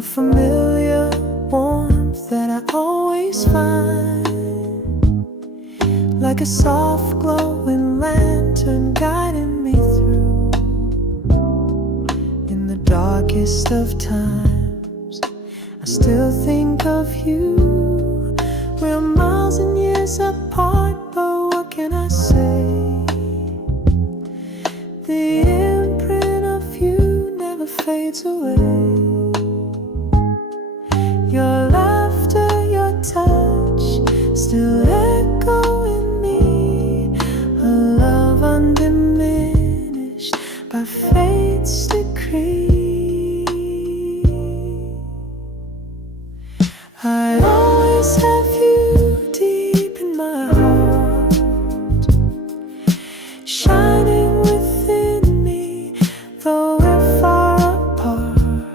a familiar warmth that I always find, like a soft glowing lantern guiding me through. In the darkest of times, I still think of you. We're miles and years apart, but what can I say? The imprint of you never fades away. Your laughter, your touch, still echo in me. A love undiminished by fate's decree. I always have you deep in my heart, shining within me, though we're far apart.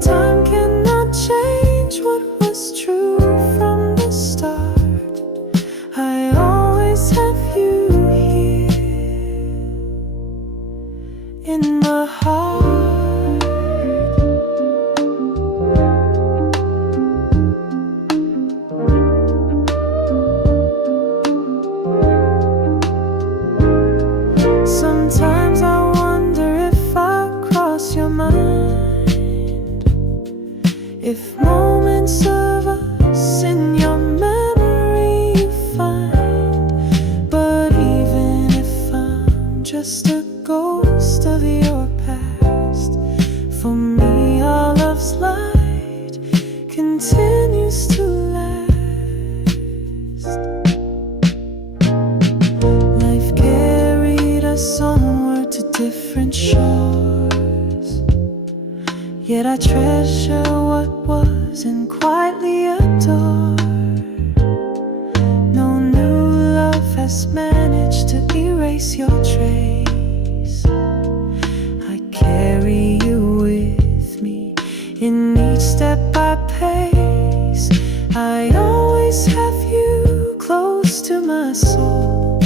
Time cannot change what was true from the start. I always have you here in my heart. Sometimes I wonder if I cross your mind, if moments of us in your memory you find. But even if I'm just a ghost of your past, for me our love's light continues to last. Life carried us onward to different shores, yet I treasure what was and quietly adore. No new love has managed to erase your trace. I carry you with me in each step I pace. I always have you close to my soul,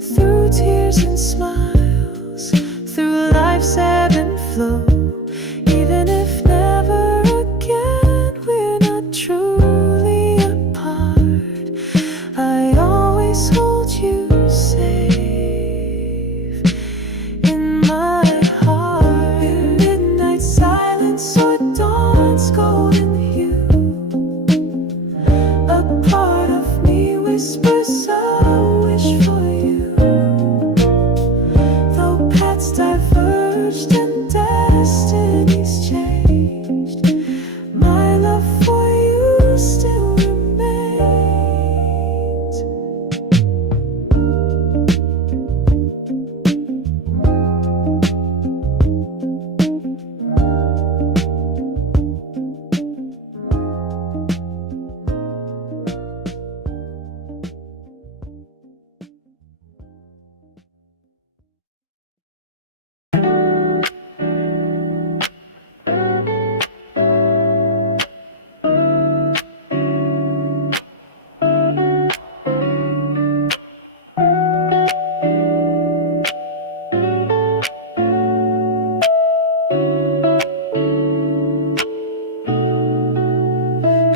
through tears and smiles, through life's ebb and flow. Even if never again we're not truly apart, I always hold you safe in my heart. In midnight silence or dawn's golden hue, a part of me whispers a wish for you. Though paths diverged and destinies changed, my love for you still remains.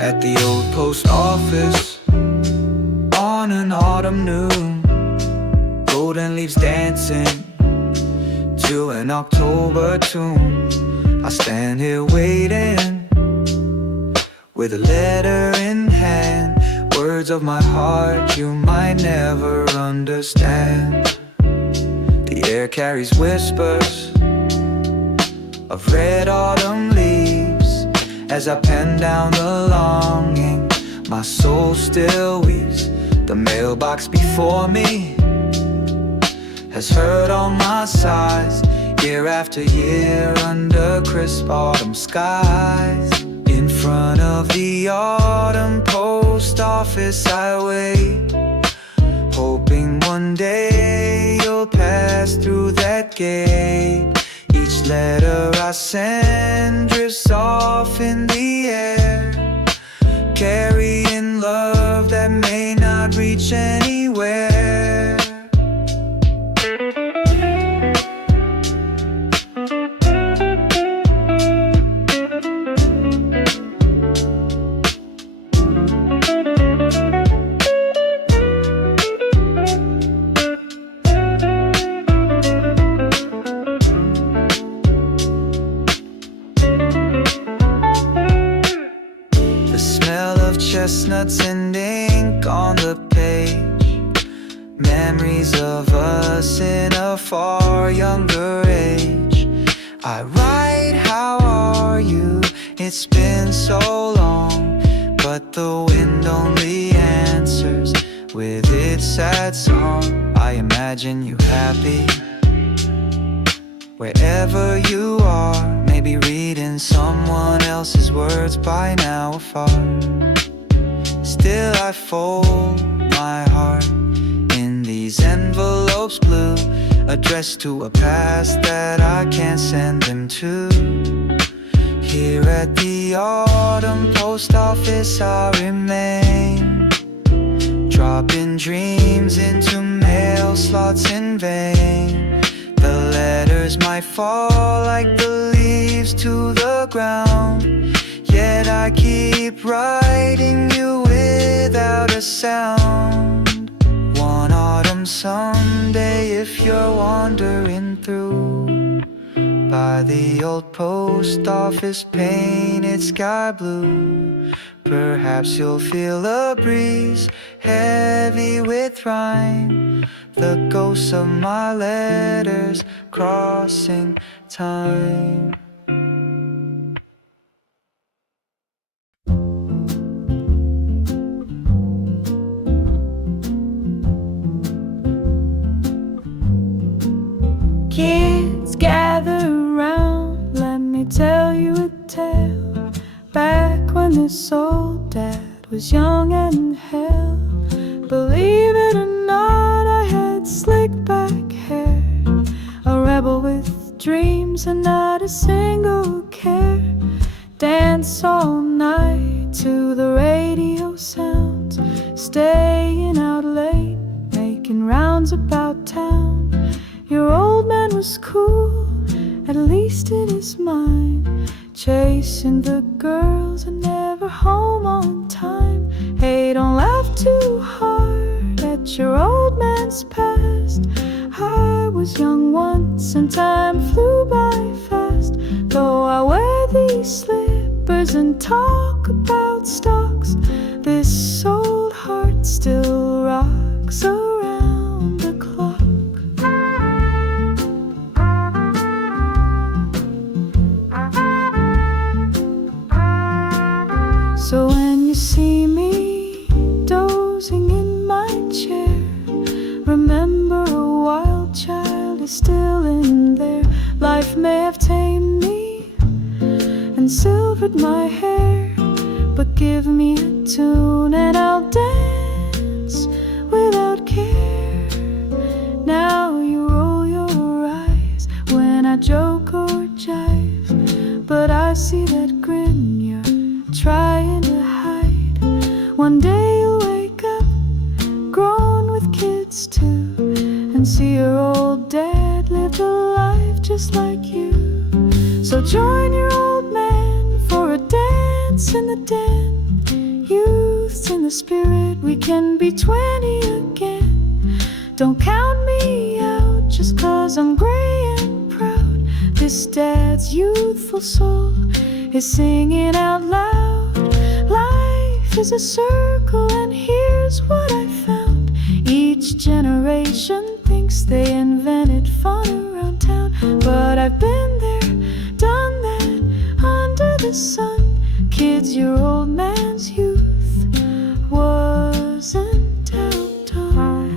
At the old post office on an autumn noon, golden leaves dancing to an October tune. I stand here waiting with a letter in hand, words of my heart you might never understand. The air carries whispers of red autumn leaves. As I pen down the longing, my soul still weeps. The mailbox before me has heard all my sighs, year after year under crisp autumn skies. In front of the autumn post office I wait, hoping one day you'll pass through that gate. Each letter I send drifts off in the air, carrying love that may not reach anywhere. chestnuts and ink on the page. Memories of us in a far younger age. I write, how are you? It's been so long. But the wind only answers with its sad song. I imagine you happy wherever you are. Maybe reading someone else's words by now afar. Still I fold my heart in these envelopes blue, addressed to a past that I can't send them to. Here at the autumn post office I remain, dropping dreams into mail slots in vain. The letters might fall like the leaves to the ground, yet I keep writing you without a sound. One autumn someday, if you're wandering through by the old post office painted sky blue, perhaps you'll feel a breeze heavy with rhyme, the ghosts of my letters crossing time. Kids gather around, let me tell you a tale. Back when this old dad was young and hell, believe it or not, I had slick back hair, a rebel with dreams and not a single care. Dance all night to the radio sounds, staying out late, making rounds about town. Your old man was cool, at least in his mind, chasing the girls and never home on time. Hey, don't laugh too hard at your old man's past. I was young once and time flew by fast. Though I wear these slippers and talk about stocks, this old heart still rocks around the clock. So when you see me dozing in my chair, remember a wild child is still in there. Life may have tamed me and silvered my hair, but give me a tune and I'll dance without care. Now you roll your eyes when I joke or jive, but I see that grin you're trying to hide. One day you'll wake up grown with kids too, and see your old dad lived a life just like you. So join your old man for a dance in the den. Youth's in the spirit, we can be 20 again. Don't count me out just 'cause I'm gray and proud. This dad's youthful soul is singing out loud. Life is a circle and here's what I found. Each generation thinks they invented fun around town, but I've been there, done that, under the sun. Kids, your old man's youth wasn't outdone.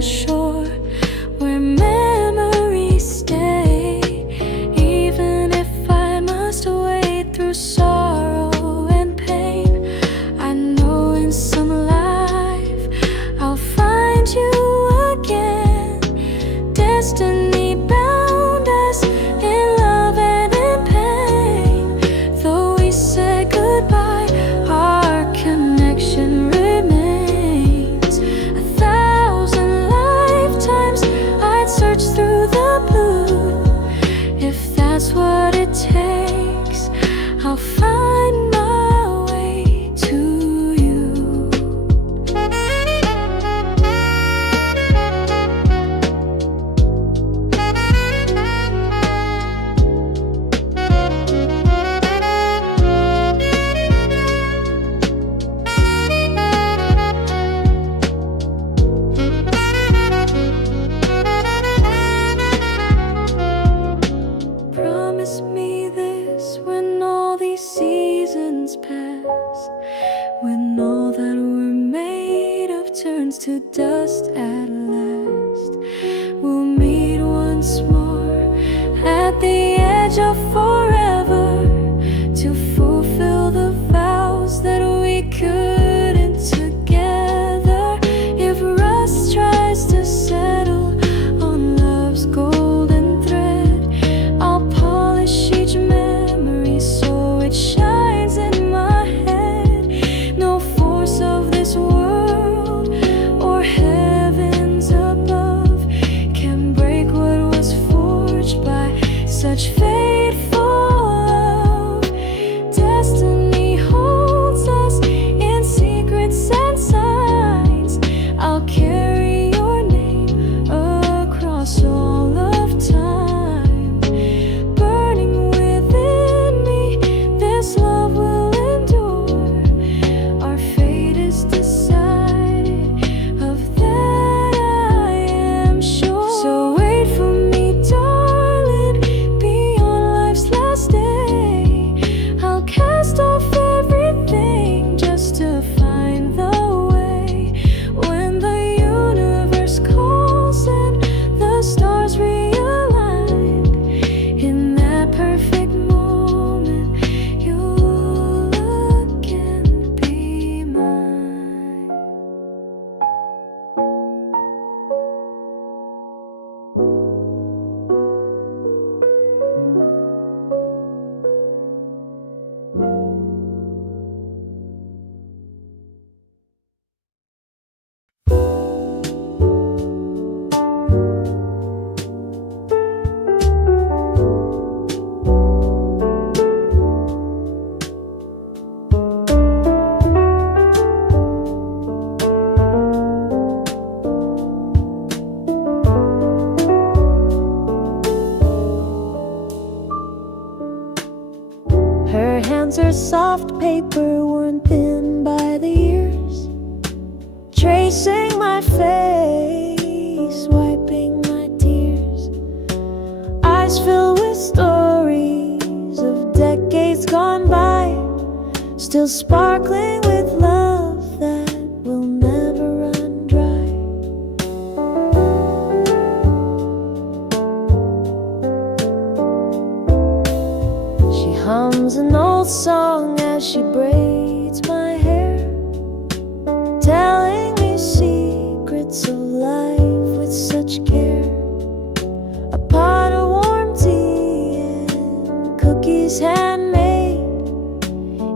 the shore where memories stay. Even if I must wade through sorrow and pain, I know in some life I'll find you again. Destiny bound us in love and in pain. Though we say goodbye, our connection remains. 1,000 lifetimes I'd search through the blue. If that's what it takes, I'll find my way to you. Promise me this when all these seasons pass, when all that we're made of turns to dust at last. We'll meet once more at the edge of forever to fulfill the vows that we couldn't together. If rust tries to settle on love's golden thread, I'll polish each memory so it shines in my head. No force of this world or heavens above can break what was forged by such fateful love. Destiny holds us in secrets and signs. I'll carry your name across all of time. Burning within me, this love will endure. Our fate is decided, of that I am sure. So wait for me, darling, beyond life's last day. I'll cast off everything just to find the way. When the universe calls and the stars realign, in that perfect moment, you'll again be mine. Her hands are soft paper worn thin by the years, tracing my face, wiping my tears. Eyes filled with stories of decades gone by, still sparkling with love that will never run dry. She hums an old song as she braids my hair, telling me secrets of life with such care. A pot of warm tea and cookies handmade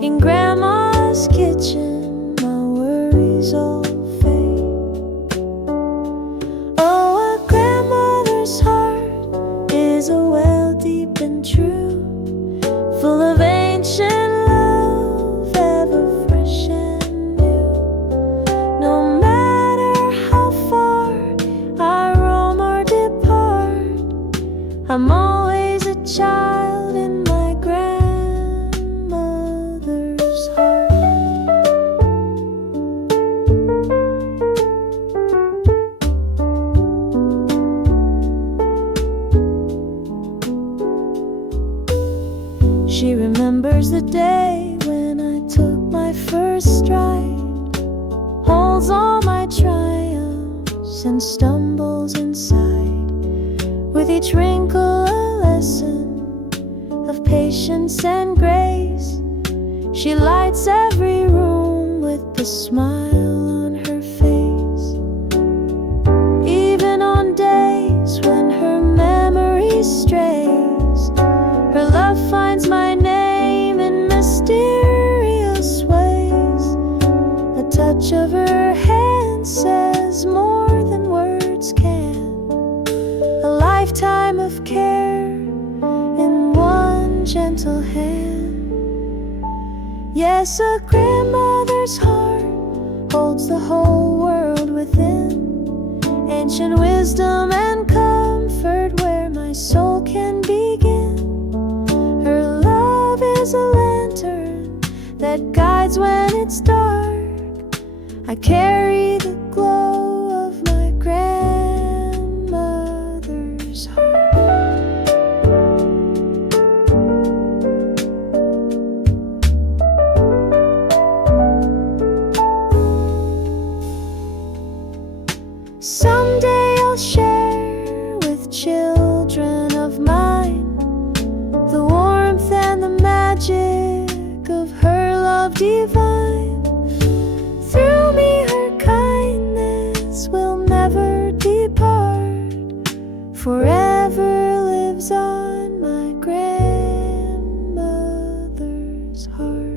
in Grandma's kitchen, my worries all fade. Oh, a grandmother's heart is a well deep and true, full of ancient love, ever fresh and new. No matter how far I roam or depart, I'm always a child in my grandmother's heart. She remembers the day when I took my first stride, holds all my triumphs breaks and stumbles inside, with each wrinkle a lesson of patience and grace. She lights every room with a smile on her face, even on days when her memory strays. Her love finds my name in mysterious ways. A touch of her hand says more than words can. A lifetime of care in one gentle hand. Yes, a grandmother's heart holds the whole world within, ancient wisdom and comfort where my soul can begin. Her love is a lantern that guides when it's dark. I carry the glow of my grandmother's heart. Someday I'll share with children of mine the warmth and the magic of her love divine. Through me her kindness will never depart, forever lives on my grandmother's heart.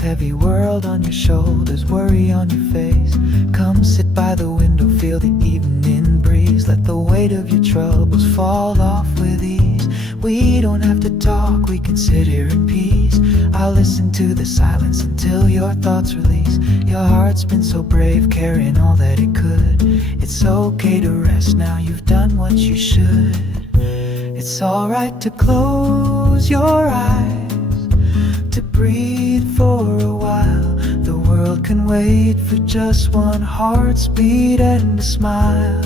Heavy world on your shoulders, worry on your face. Come sit by the window, feel the evening breeze. Let the weight of your troubles fall off with ease. We don't have to talk, we can sit here in peace. I'll listen to the silence until your thoughts release. Your heart's been so brave, carrying all that it could. It's okay to rest now, you've done what you should. It's alright to close your eyes, to breathe for a while. The world can wait for just one heart's beat and a smile.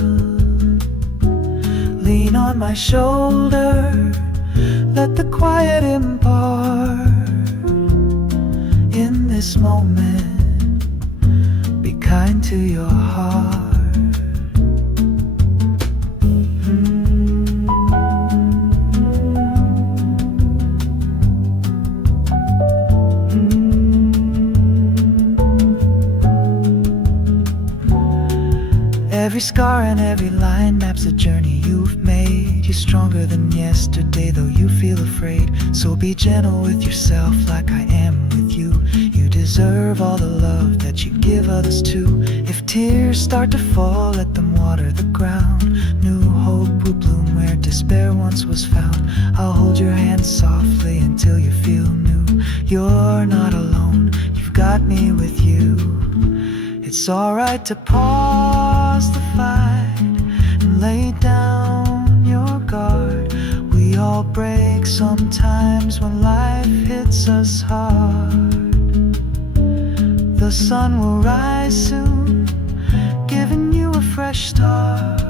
Lean on my shoulder, let the quiet impart. In this moment, be kind to your heart. Every scar and every line maps a journey you've made. You're stronger than yesterday, though you feel afraid. So be gentle with yourself like I am with you. You deserve all the love that you give others too. If tears start to fall, let them water the ground. New hope will bloom where despair once was found. I'll hold your hand softly until you feel new. You're not alone, you've got me with you. It's alright to pause the fight and lay down your guard. We all break sometimes when life hits us hard. The sun will rise soon, giving you a fresh start.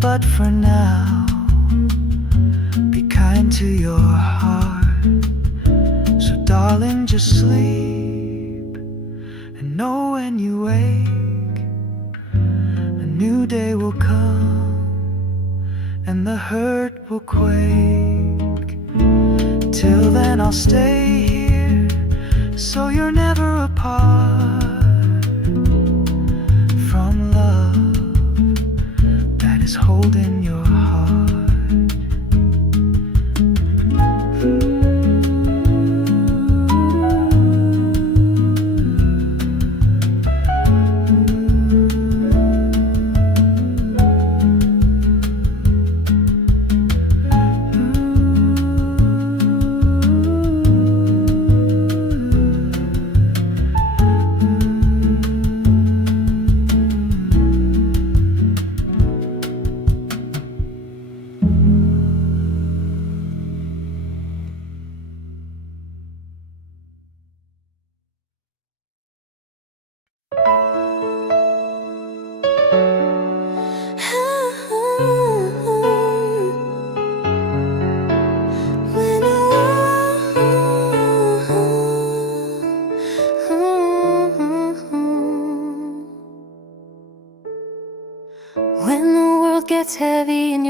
But for now, be kind to your heart. So darling, just sleep. Know when you wake, a new day will come, and the hurt will quake. Till then I'll stay here, so you're never apart from love that is holding your heart.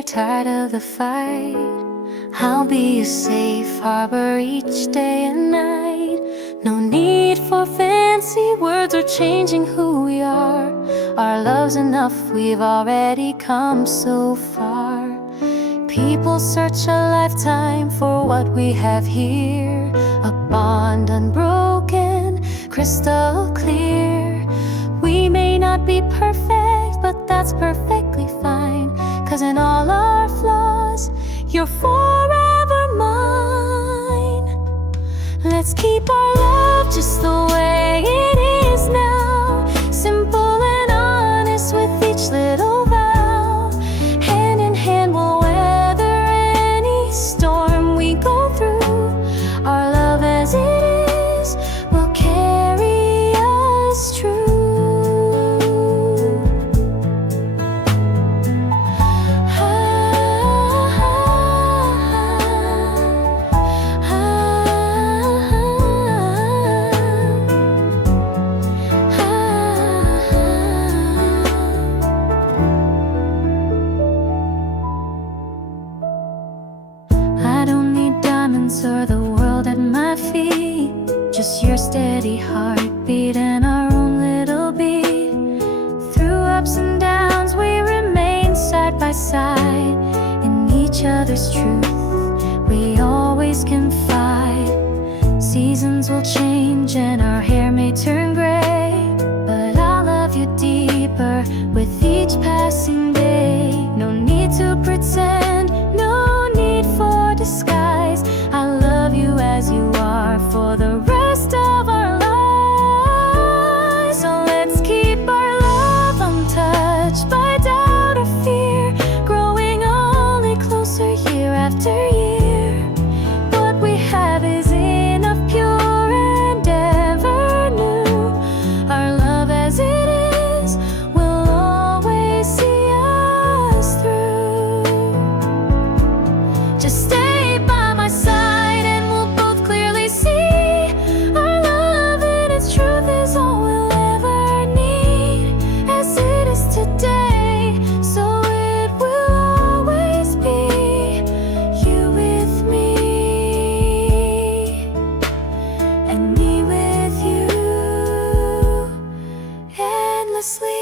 tired of the fight. I'll be a safe harbor each day and night. No need for fancy words or changing who we are. Our love's enough, we've already come so far. People search a lifetime for what we have here. A bond unbroken, crystal clear. We may not be perfect, but that's perfectly fine. 'Cause in all our flaws, you're forever mine. Let's keep our love just the way it is now. Simple and honest with each little vow. Hand in hand we'll weather any storm we go through. Our love as it is will carry us true. Or the world at my feet, just your steady heartbeat and our own little beat. Through ups and downs we remain side by side. In each other's truth we always confide. Seasons will change and our hair may turn gray, but I'll love you deeper with each passing day. No need to pretend, no need for disguise. I love you as you are for the rest of our lives. So let's keep our love untouched by doubt or fear, growing only closer year after year. What we have is enough, pure and ever new. Our love as it is will always see us through. Just stay by my side and we'll both clearly see our love in its truth is all we'll ever need. As it is today, so it will always be. You with me and me with you endlessly.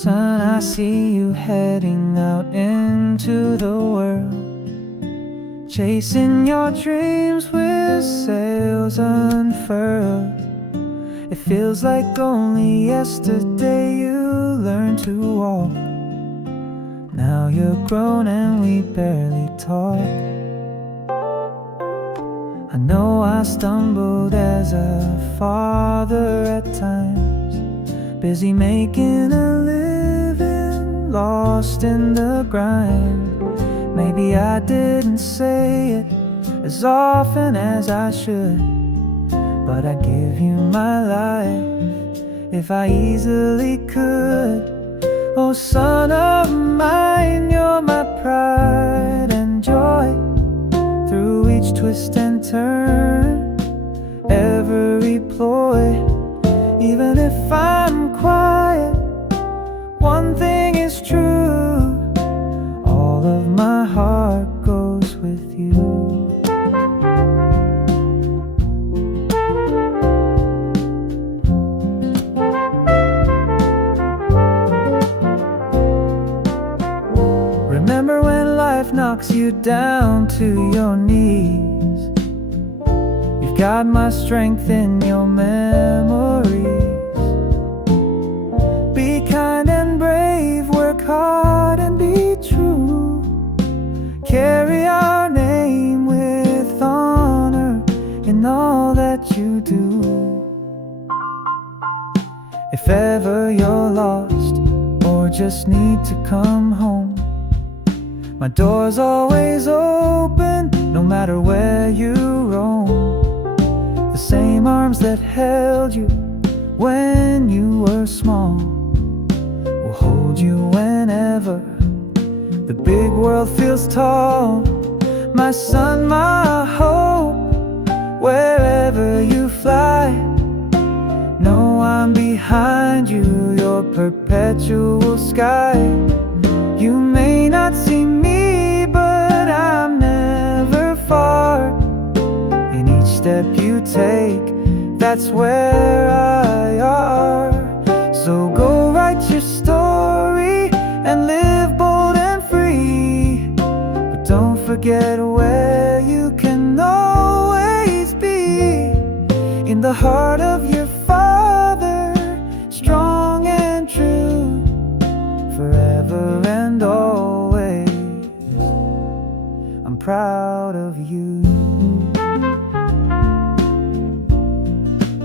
Son, I see you heading out into the world, chasing your dreams with sails unfurled. It feels like only yesterday you learned to walk. Now you're grown and we barely talk. I know I stumbled as a father at times, busy making a living, lost in the grind. Maybe I didn't say it as often as I should, but I'd give you my life if I easily could. Oh, son of mine, you're my pride and joy. Through each twist and turn, every ploy, even if I'm quiet, one thing is true, all of my heart goes with you. Remember when life knocks you down to your knees? You've got my strength in your memories. Be kind and brave, work hard and be true. Carry our name with honor in all that you do. If ever you're lost or just need to come home, my door's always open, no matter where you roam. The same arms that held you when you were small will hold you whenever the big world feels tall. My sun, my hope, wherever you fly, know I'm behind you, your perpetual sky. You may not see me, but I'm never far. In each step you take, that's where I are. So go write your story and live bold and free, but don't forget where you can always be. In the heart of your Father, strong and true, forever and always. I'm proud of you.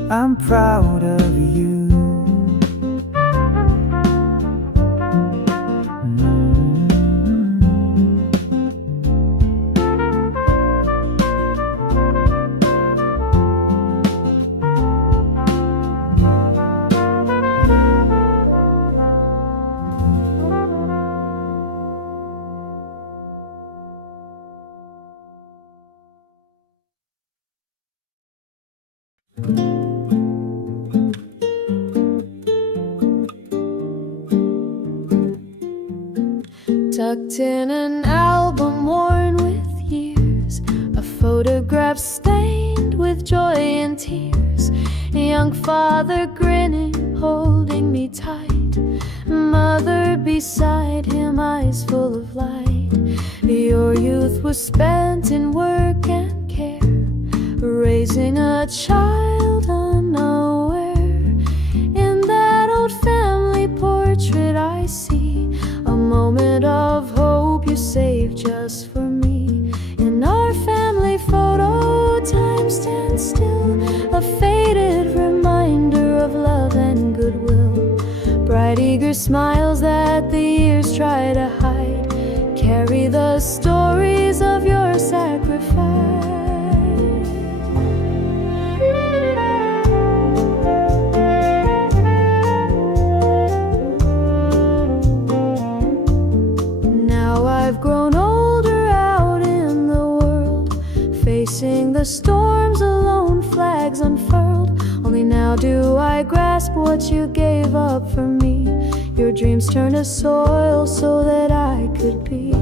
I'm proud of you. Tucked in an album worn with years, a photograph stained with joy and tears, a young father grinning, holding me tight, mother beside him, eyes full of light. Your youth was spent in work and care, raising a child unaware. In that old family portrait I see a moment of hope you saved just for me. In our family photo, time stands still, a faded reminder of love and goodwill. Bright, eager smiles that the years try to hide carry the stories of your sacrifice. I've grown older out in the world, facing the storms alone, flags unfurled. Only now do I grasp what you gave up for me. Your dreams turned to soil so that I could be.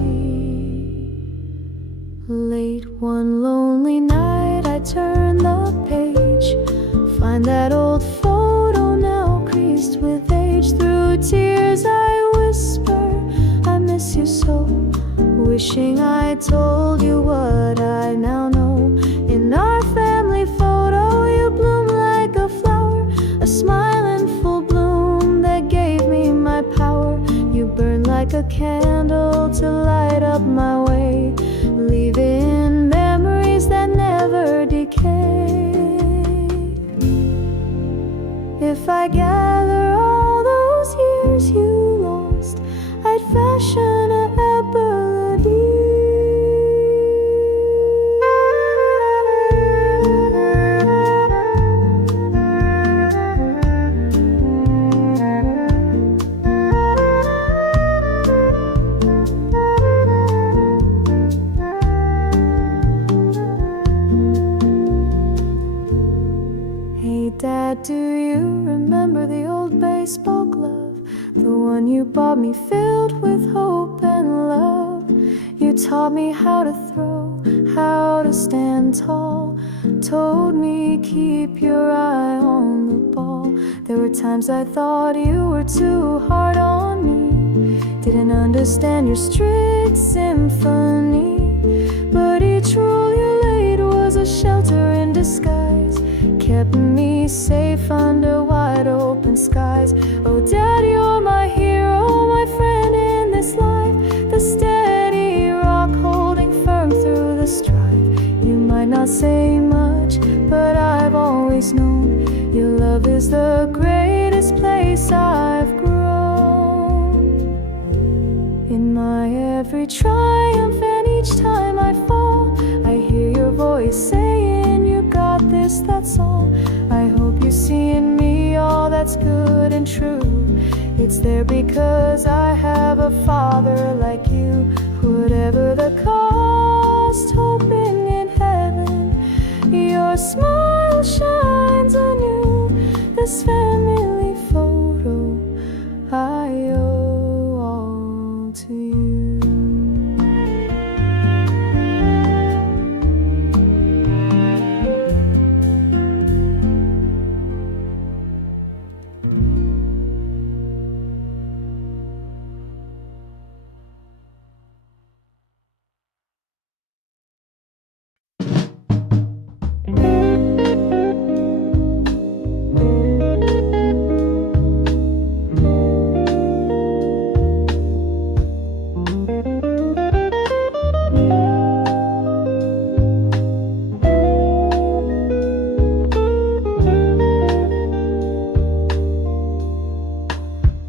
Late one lonely night I turn the page, find that old photo now creased with age. Through tears I whisper, I miss you so, wishing I told you what I now know. In our family photo you bloom like a flower, a smile in full bloom that gave me my power. You burn like a candle to light up my way, leaving memories that never decay. If I gather all those years you lost, I'd fashion a Dad, do you remember the old baseball glove? The one you bought me filled with hope and love. You taught me how to throw, how to stand tall, told me keep your eye on the ball. There were times I thought you were too hard on me, didn't understand your strict symphony. But each rule you laid was a shelter in disguise, kept me safe under wide open skies. Oh Dad, you're my hero, my friend in this life, the steady rock holding firm through the strife. You might not say much, but I've always known your love is the greatest place place I've grown. In my every triumph and each time I fall, I hear your voice saying, you got this, that's all. I hope you see in me all that's good and true. It's there because I have a father like you. Whatever the cost, hoping in heaven, your smile shines anew. This family photo I owe all to you.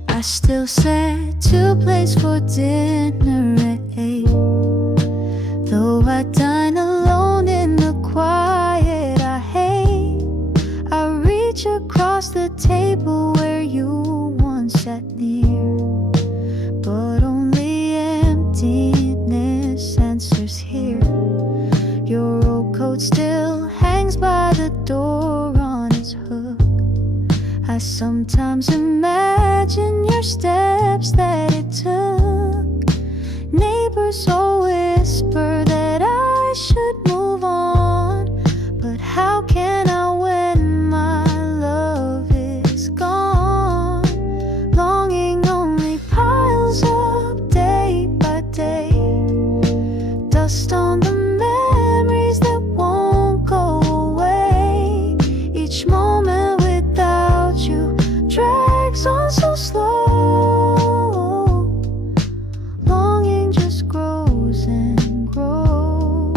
I still set two plates for dinner at 8. Though I dine alone in the quiet I hate, I reach across the table where you once sat near. But only emptiness answers here. Your old coat still hangs by the door on its hook. I sometimes imagine your steps that it took. Neighbors all whisper that I should move on, but how can I when my love is gone? Longing only piles up day by day, dust on the memories that won't go away. Each moment without you drags on so slow. Longing just grows and grows.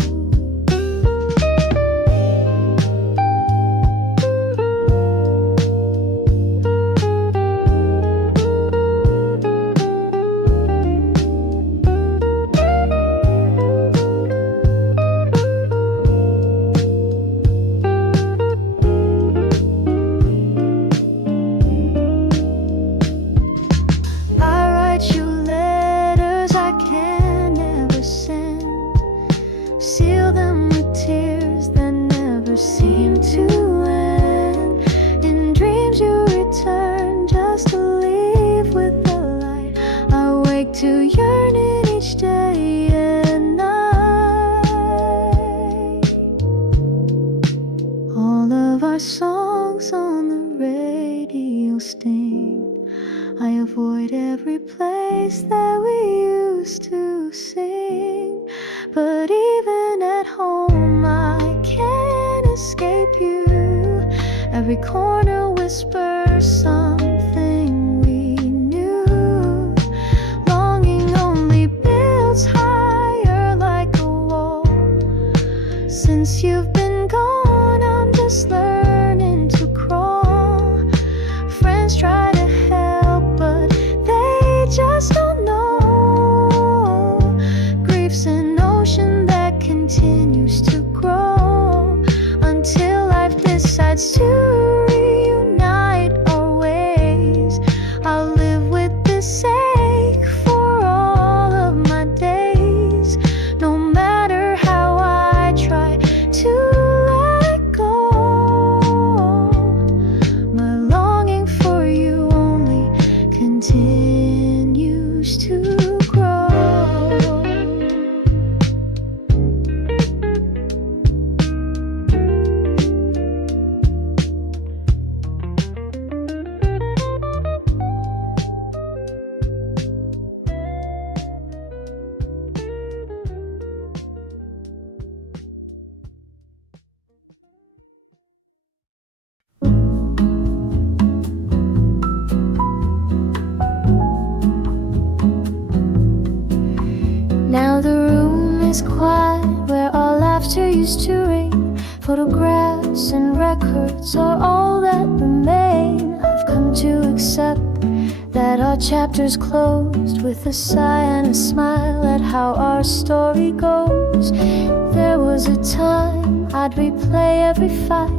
I write you letters I can never send, seal them with tears that never seem to end. In dreams you return just to leave with the light. I wake to yearning each day and night. All of our songs on the radio sting. I avoid every place that we used to sing. But even at home I can't escape you. Every corner whispers something we knew. Longing only builds higher like a wall. Since you've been gone, I'm just learning to crawl. Friends try to help, but they just don't know. Grief's an ocean that continues to grow until life decides to reunite our ways. I'll live with this ache for all of my days. No matter how I try to let it go, my longing for you only continues to grow. Now the room is quiet where our laughter used to ring. Photographs and records are all that remain. I've come to accept that our chapters closed with a sigh and a smile at how our story goes. There was a time I'd replay every fight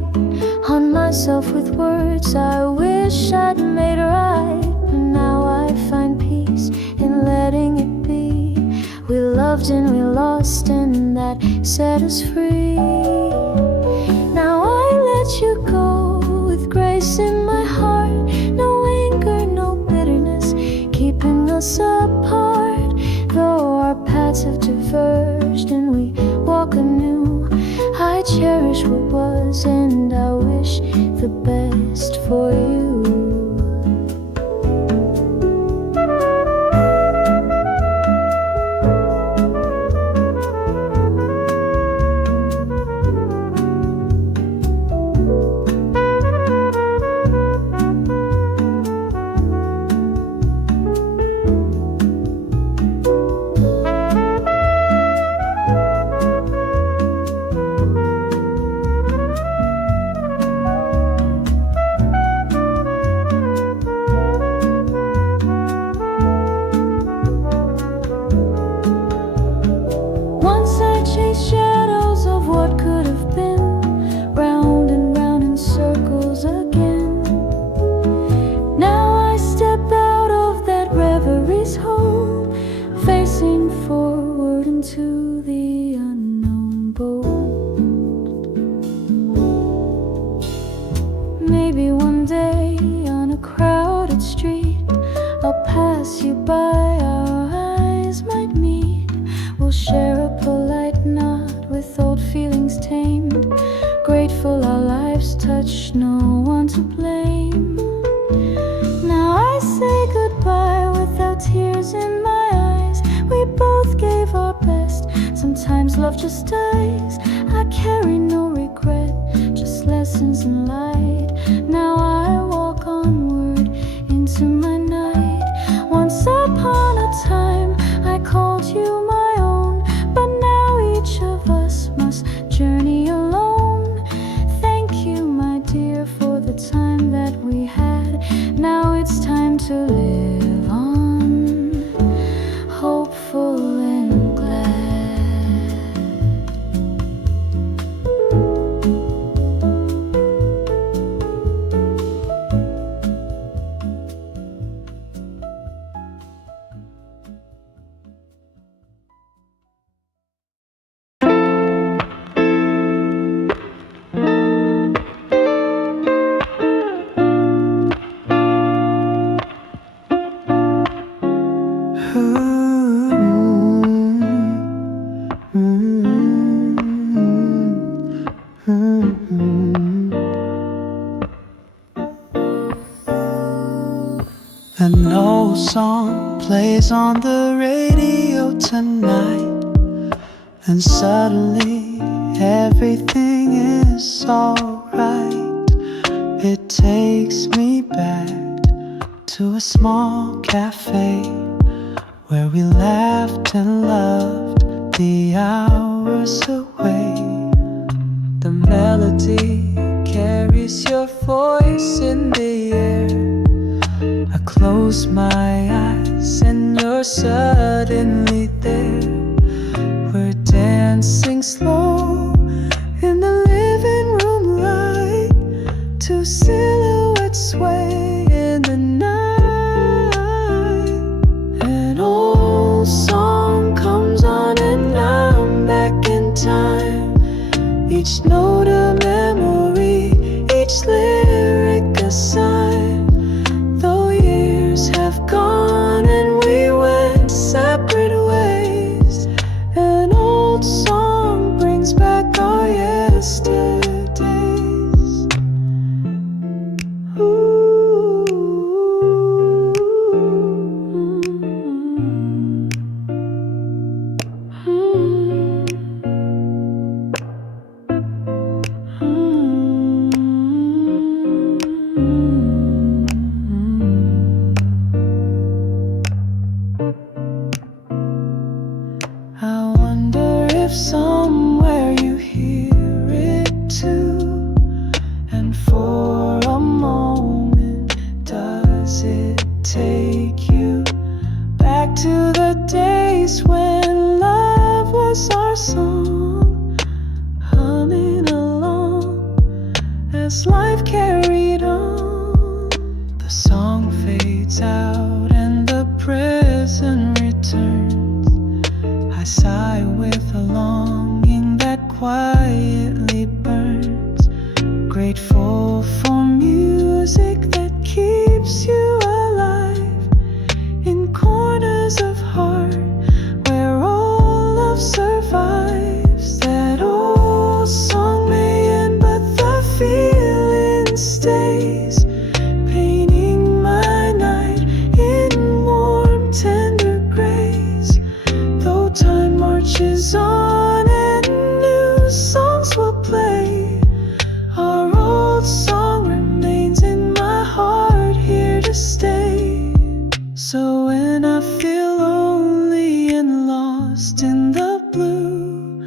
on myself with words I wish I'd made right. But now I find peace in letting it be. We loved and we lost and that set us free. Now I let you go with grace in my heart. No anger, no bitterness keeping us apart. Though our paths have diverged and we walk anew, I cherish what was and I wish the best for you. Maybe one day on a crowded street I'll pass you by, our eyes might meet. We'll share a polite nod with old feelings tamed. Grateful our lives touch, no one to blame. Now I say goodbye without tears in my eyes. We both gave our best, sometimes love just dies. I carry no regret, just lessons in light. Now I walk onward into my night. Once upon a time I called you my own, but now each of us must journey alone. Thank you, my dear, for the time that we had. Now it's time to live on, hopeful and glad. An old song plays on the radio tonight, and suddenly everything is alright. It takes me back to a small cafe where we laughed and loved the hours away. The melody carries your voice in the air. I close my eyes and you're suddenly there. We're dancing slow in the living room light. Two silhouettes sway in the night. An old song comes on and I'm back in time. Each note a memory, each lyric a sign. Though years have gone and we went separate ways, an old song brings The song fades out and the present returns. I sigh with a longing that quietly burns. Grateful for music that keeps you alive in corners of heart where all love survives. That old song may end, but the feeling stays, painting my night in warm, tender grays. Though time marches on and new songs will play, our old song remains in my heart, here to stay. So when I feel lonely and lost in the blue,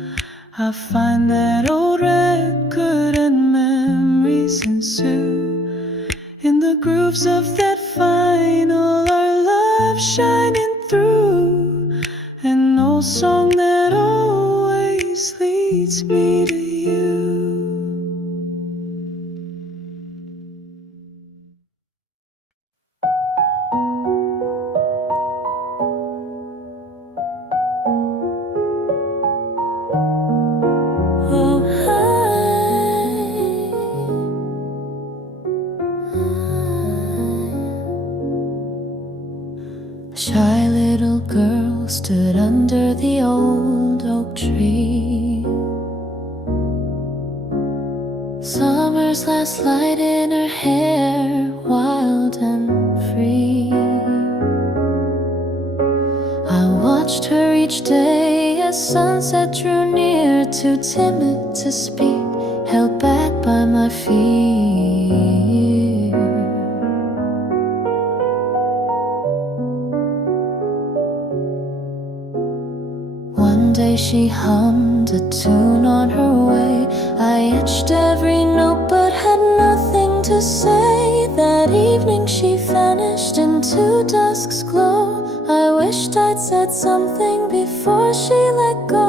I find that old record and memories ensue. In the grooves of that final, our love shining through. An old song that always leads me to you. Shy little girl stood under the old oak tree. Summer's last light in her hair, wild and free. I watched her each day as sunset drew near, too timid to speak, held back by my fear. One day she hummed a tune on her way. I itched every note but had nothing to say. That evening she vanished into dusk's glow. I wished I'd said something before she let go.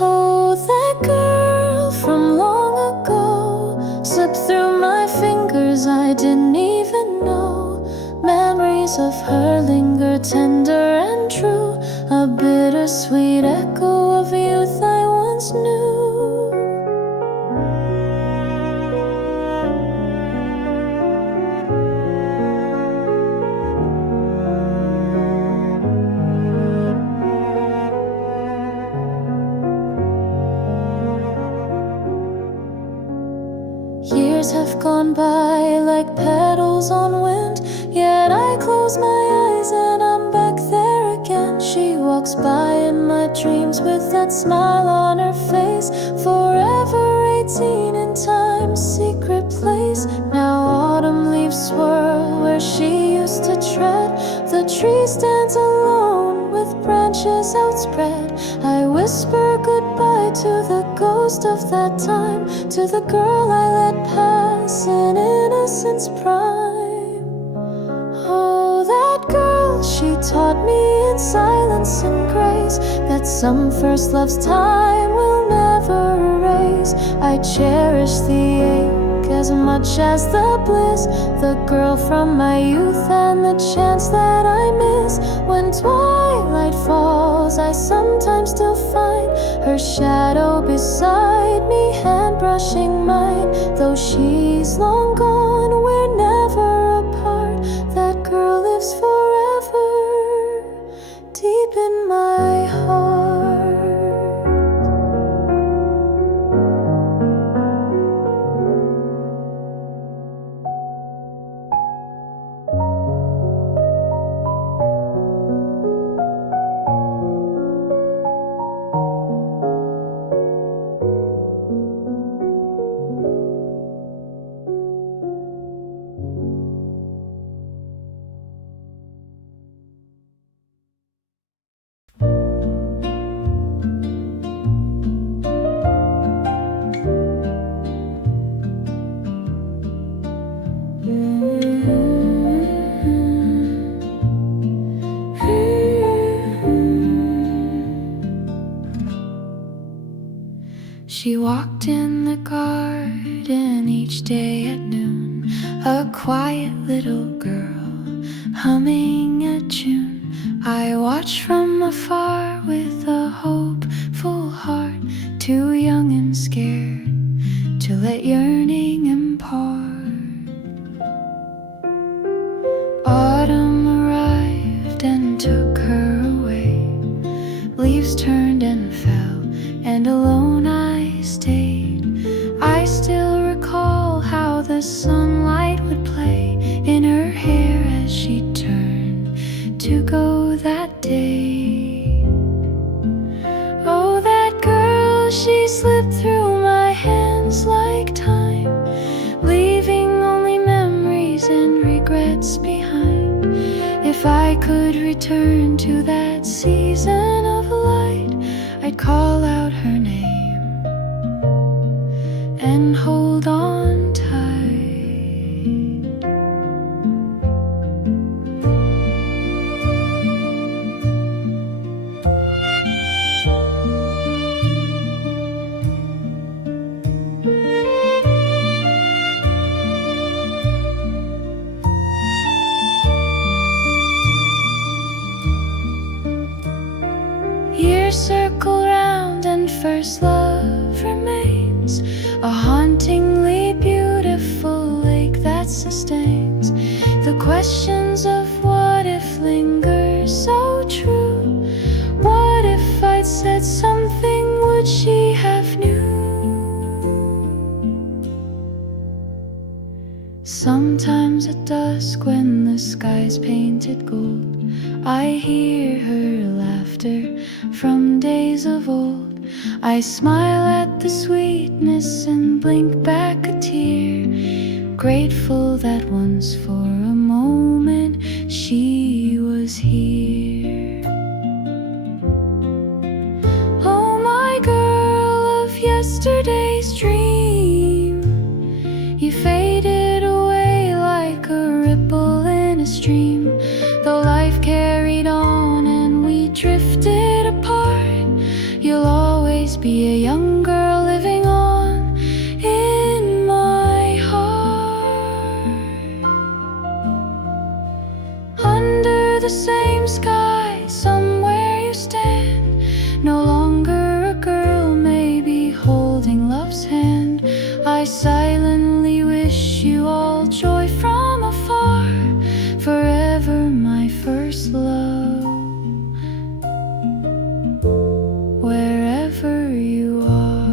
Oh, that girl from long ago slipped through my fingers, I didn't even know. Memories of her linger tender and true, a bittersweet echo of youth I once knew. Years have gone by like petals on wind, yet I close my eyes and I'm back there again. She walks by in my dreams with that smile on her face, forever 18 in time's secret place. Now autumn leaves swirl where she used to tread. The tree stands alone with branches outspread. I whisper goodbye to the ghost of that time, to the girl I let pass in innocence prime. Oh, that girl, she taught me in silence and grace that some first love's time will never erase. I cherish the ache as much as the bliss, the girl from my youth and the chance that I miss. When twilight falls, I sometimes still find her shadow beside me, hand brushing mine. Though she's long gone, we're never apart. That girl lives forever deep in my heart. quiet little girl humming a tune. I watch from afar with a hopeful heart, too young and scared to let yearning impart. Autumn arrived and took her away. Leaves turned and fell, and alone I stayed. I still recall how the sunlight would play in her hair as she turned to go that day. Oh, that girl, she slipped through my hands like time, leaving only memories and regrets behind. If I could return to that season of light, I'd call out her name and hold on tight. Years circle round and first love remains, a hauntingly beautiful lake that sustains the questions of what if linger so true. What if I'd said something, would she have knew? Sometimes at dusk when the sky's painted gold, I hear her laughter from days of old. I smile at the sweetness and blink back a tear, grateful that once for a moment she was here. Oh, my girl of yesterday's dream, you faded away like a ripple in a stream. Though life carried on and we drifted apart, you'll always be a young girl living on in my heart. Under the same sky, somewhere you stand, no longer a girl, maybe holding love's hand. I silently wish you all joy from afar, forever my first love, wherever you are.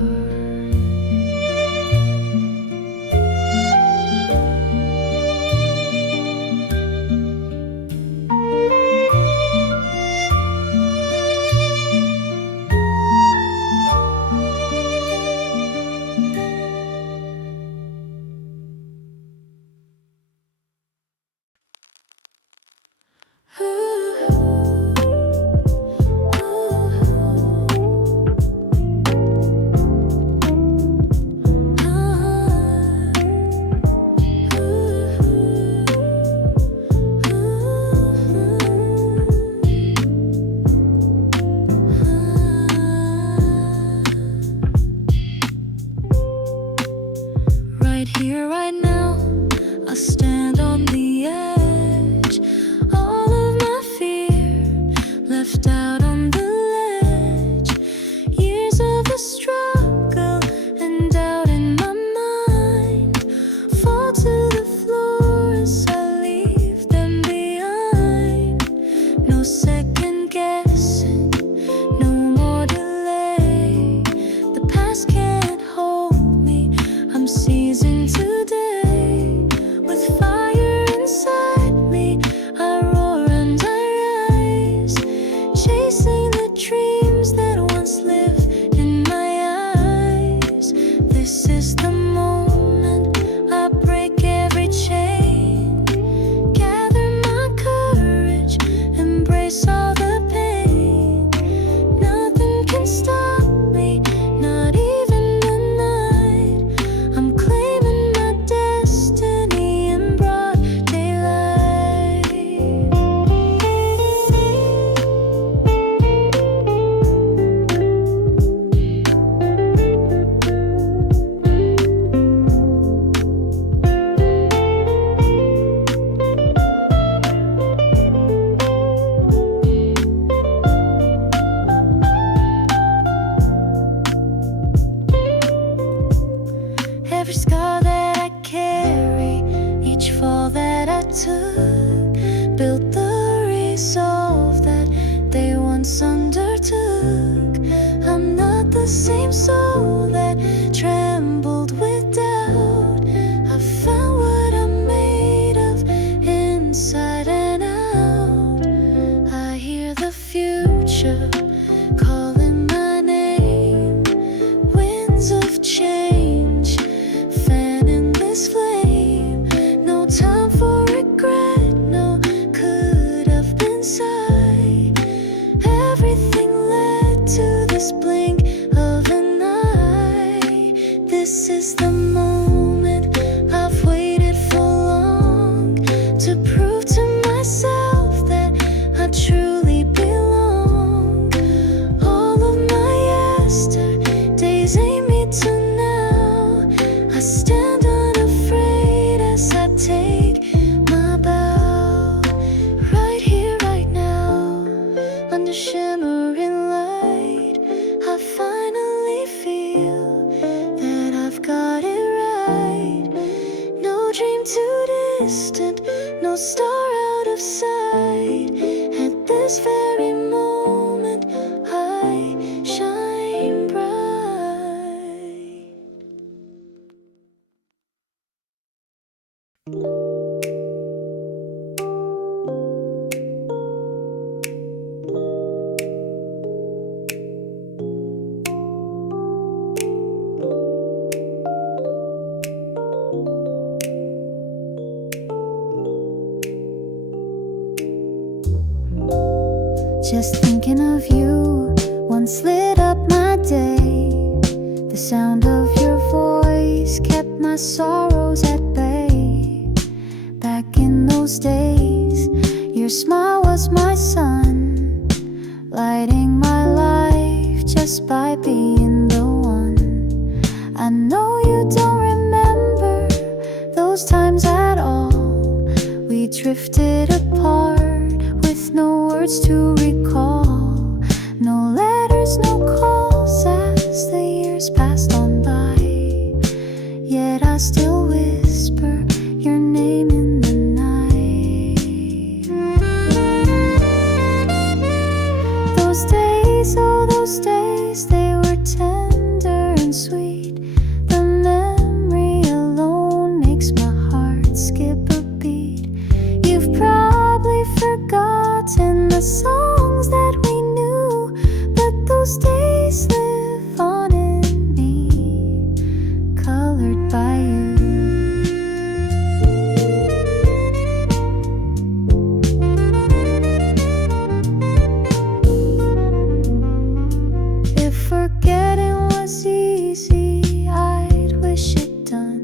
that I took built the resolve that they once undertook. I'm not the same soul that trembled with doubt. I found what I'm made of inside and out. I hear the future calling my name. Winds of change fanning this flame. No time for regret, no could have been sigh. Everything led to this blink of an eye. This is the moment I've waited for long, to prove to myself that I truly belong. All of my yesterdays aim me to now. I stand unafraid as I take my bow. Right here, right now, under shimmering light, I finally feel that I've got it right. No dream too distant, no star out of sight. At this very moment, I shine bright. Just thinking of you once lit up my day. The sound of your voice kept my sorrows at bay. Back in those days, your smile was my sun, lighting my life just by being the one. I know you don't remember those times at all. We drifted apart with no words to recall. No letters, no calls as the years passed on by. Yet I still whisper your name in the night. Those days, oh those days, they were tender and sweet. The memory alone makes my heart skip a beat. You've probably forgotten the songs that we knew, but those days live on in me, colored by you. If forgetting was easy, I'd wish it done.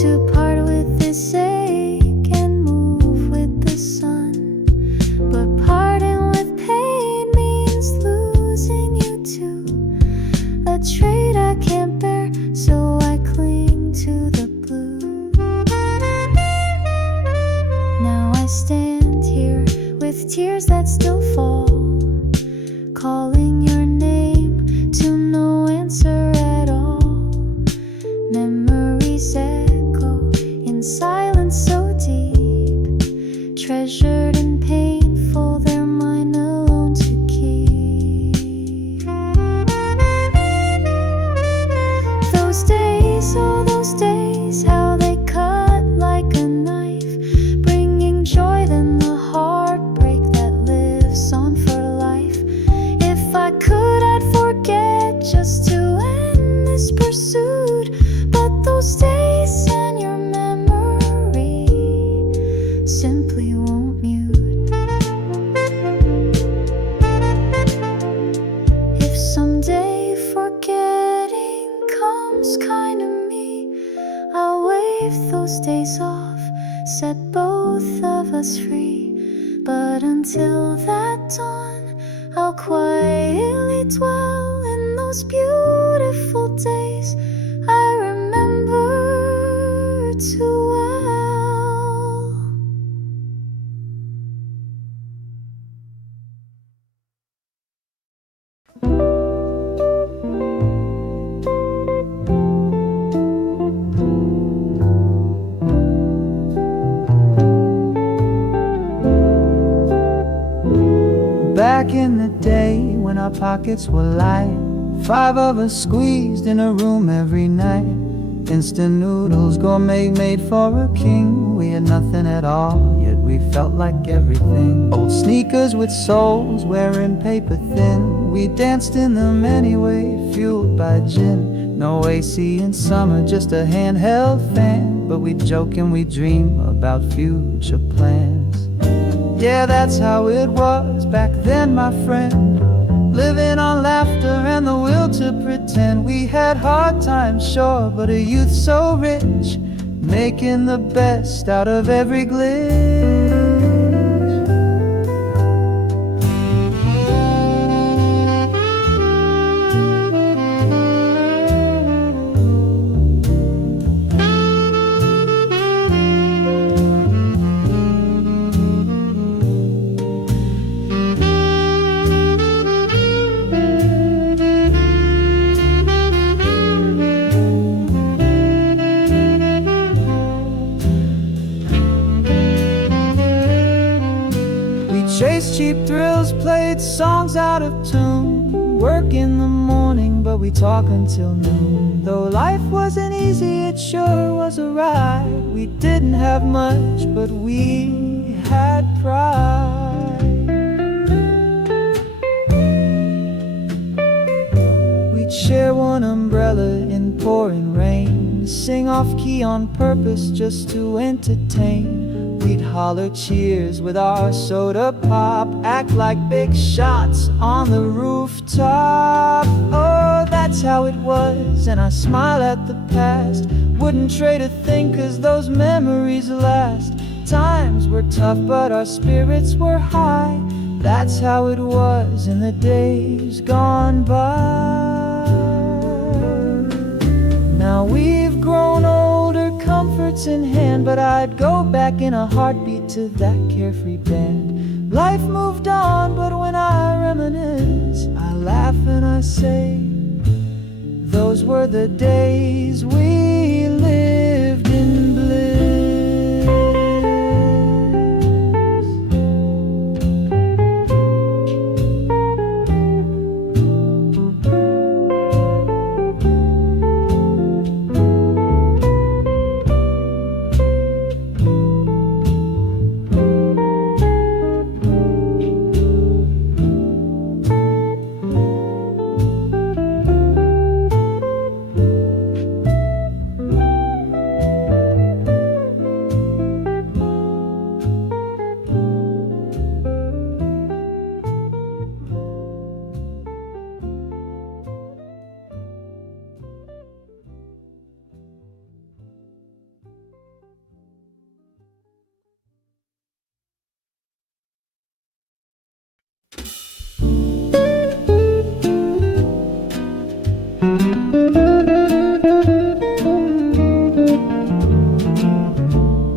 To part with this ache and move with the sun. But parting with pain means losing you too. A trait I can't bear, so I cling to the blue. Now I stand here with tears that still fall, calling your name to no answer at all. Memories echo in silence so deep, treasured and painful, they're mine alone to keep. Those days, oh those days, how they cut like a knife, bringing joy then the heartbreak that lives on for life. If I could, I'd forget just to end this pursuit, but those days and your memory simply won't mute. If someday forgetting comes kind of me, I'll wave those days off, set both of us free. But until that dawn, I'll quietly dwell in those beautiful days I remember too well. back in the day when our pockets were light. 5 of us squeezed in a room every night. Instant noodles, gourmet made for a king. We had nothing at all, yet we felt like everything. Old sneakers with soles, wearing paper thin. We danced in them anyway, fueled by gin. No AC in summer, just a handheld fan. But we joke and we dream about future plans. Yeah, that's how it was back then, my friend. Living on laughter and the will to pretend. We had hard times, sure, but a youth so rich, making the best out of every glitch. Chased cheap thrills, played songs out of tune. Work in the morning, but we talk until noon. Though life wasn't easy, it sure was a ride. We didn't have much, but we had pride. We'd share one umbrella in pouring rain, sing off key on purpose just to entertain. We'd holler cheers with our soda pop, act like big shots on the rooftop. Oh, that's how it was, and I smile at the past. Wouldn't trade a thing, 'cause those memories last. Times were tough, but our spirits were high. That's how it was in the days gone by. Now we've grown older, comforts in hand, but I'd go back in a heartbeat to that carefree band. Life moved on, but when I reminisce, I laugh and I say, those were the days we lived in bliss.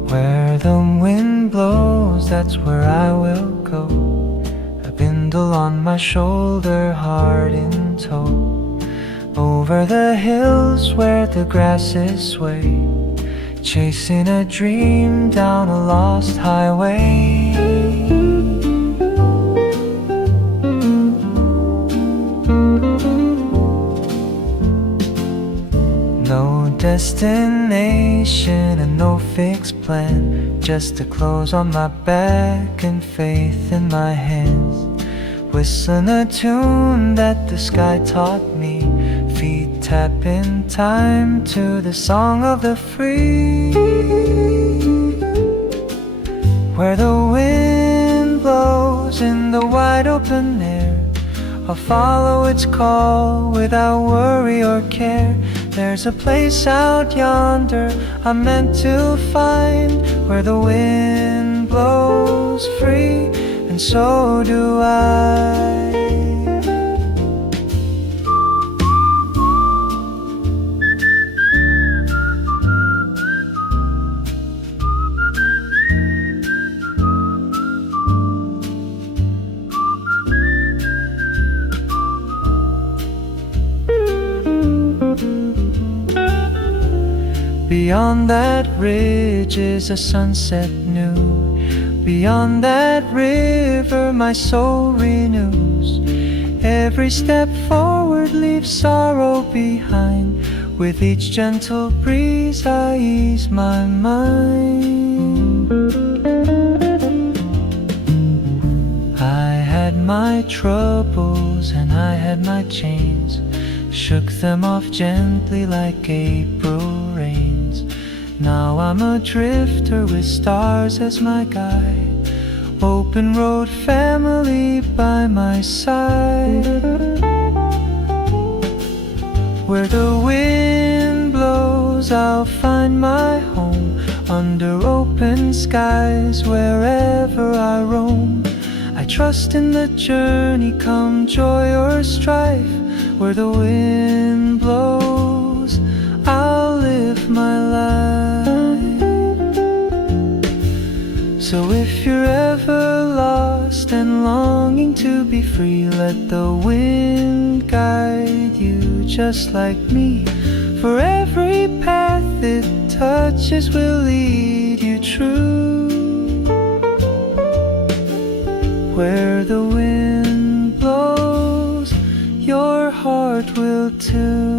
Where the wind blows, that's where I will go. A bindle on my shoulder, heart in tow. Over the hills where the grasses sway, chasing a dream down a lost highway. No destination and no fixed plan, just the clothes on my back and faith in my hands. Whistling a tune that the sky taught me, feet tap in time to the song of the free. Where the wind blows in the wide open air, I'll follow its call without worry or care. There's a place out yonder I'm meant to find, where the wind blows free, and so do I. Beyond that ridge is a sunset new. Beyond that river my soul renews. Every step forward leaves sorrow behind. With each gentle breeze I ease my mind. I had my troubles and I had my chains, shook them off gently like April rains. Now I'm a drifter with stars as my guide, open road family by my side. Where the wind blows I'll find my home, under open skies wherever I roam. I trust in the journey, come joy or strife. Where the wind blows I'll live my life. So if you're ever lost and longing to be free, let the wind guide you just like me. For every path it touches will lead you true. Where the wind blows, your heart will too.